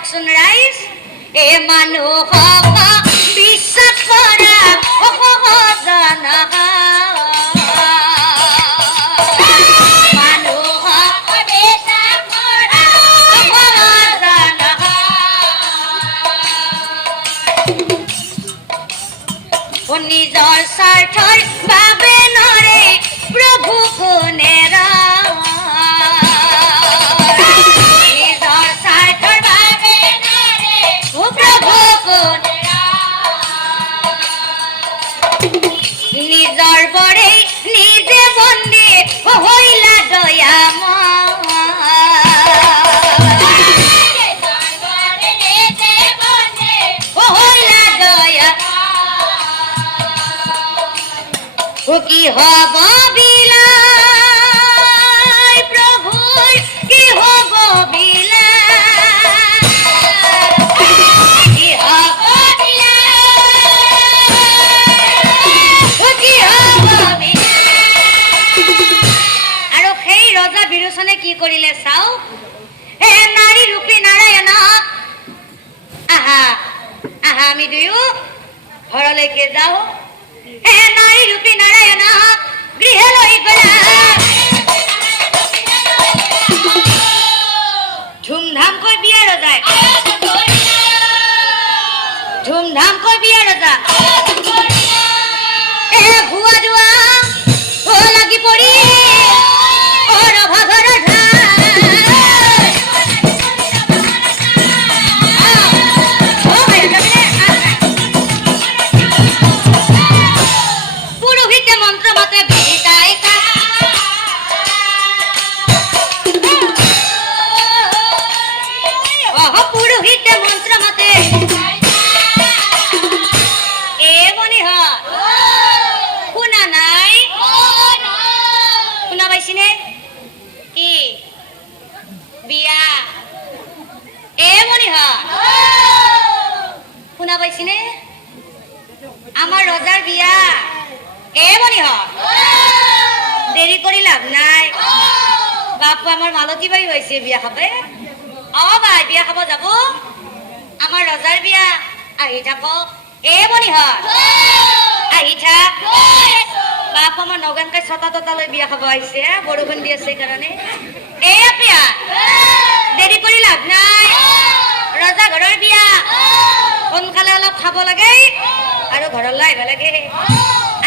এতিয়া চাওকচোন এ মানুহ বিশ্বাস কৰা সহজ নিজৰ স্বাৰ্থৰ বাবে নৰে প্ৰভু কোনেৰ ও পাইছিনে আমাৰ ৰজাৰ বিয়া। এ মনিহ দেৰি কৰি লাভ নাই। বাপু আমাৰ মালতী বাই হৈছে বিয়া খাবে অ বাই বিয়া খাব যাব। আমাৰ ৰজাৰ বিয়া। আহি থাক এ মনিহ আহি থাক। বাপ আমাৰ নগানকাই ছটা তটা লৈ বিয়া খাব আহিছে হা, বৰষুণ দি আছে কাৰণে। এ বিয়া। দেৰি কৰি লাভ নাই। ৰজা ঘৰৰ বিয়া। সোনকালে অলপ খাব লাগে। আৰু ঘৰলৈ আহিব লাগে।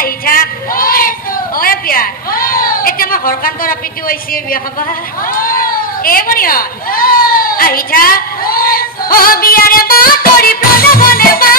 আহি থাক। অ বিয়া এতিয়া মই হৰকান্তৰ আপিটো আহিছে বিয়া খাবা। এ বনিয়া আহি থাক। অ বিয়াৰে বাতৰি প্ৰজাবনে পাই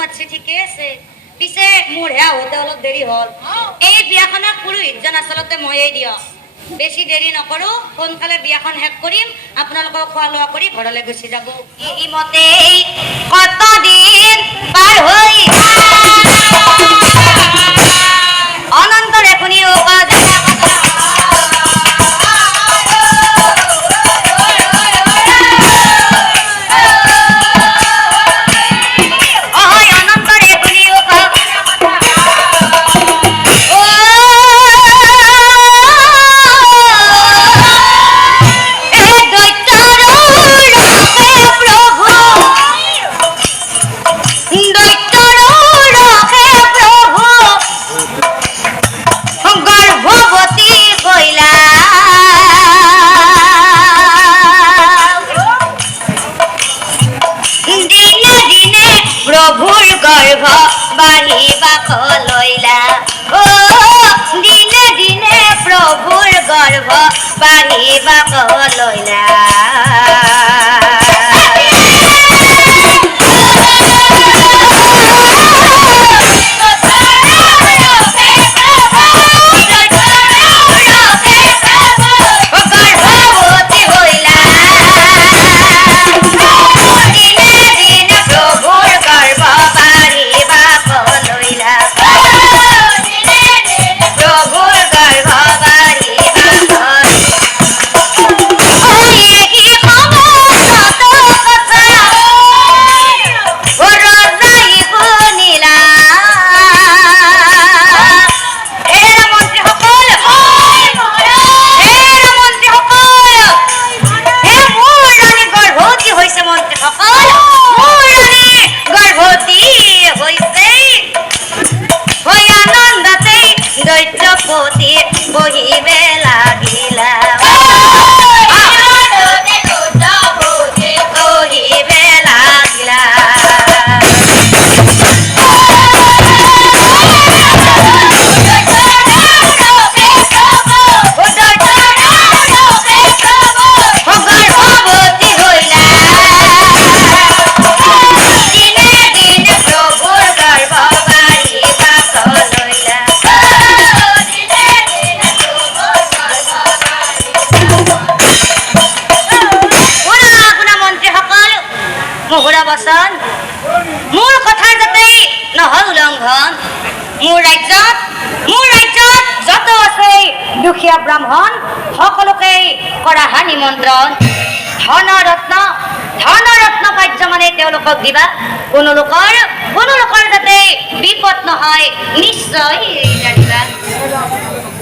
বহুত ঠিকই আছে? পিছে মোৰ হে হওঁতে অলপ দেৰি হ'ল। এই বিয়াখনত পুৰোহিতজন আচলতে ময়েই দিয়ক বেছি দেৰি নকৰো, সোনকালে বিয়াখন শেষ কৰিম, আপোনালোকক খোৱা লোৱা কৰি ঘৰলৈ গুচি যাব। এই মতে কতদিন পাৰ হৈ বাহিবা লইলা ও দিনে দিনে প্রভুর গর্ভ বাহিবা লইলা উলংঘন মোৰ ৰাজ্যত মোৰ ৰাজ্যত যত আছে দুখীয়া ব্ৰাহ্মণ, সকলোকে কৰা হা নিমন্ত্ৰণ। ধন ৰত্ন ধন ৰত্ন কাৰ্য মানে তেওঁলোকক দিবা। কোনো লোকৰ কোনো লোকৰ যাতে বিপদ নহয়, নিশ্চয় জানিবা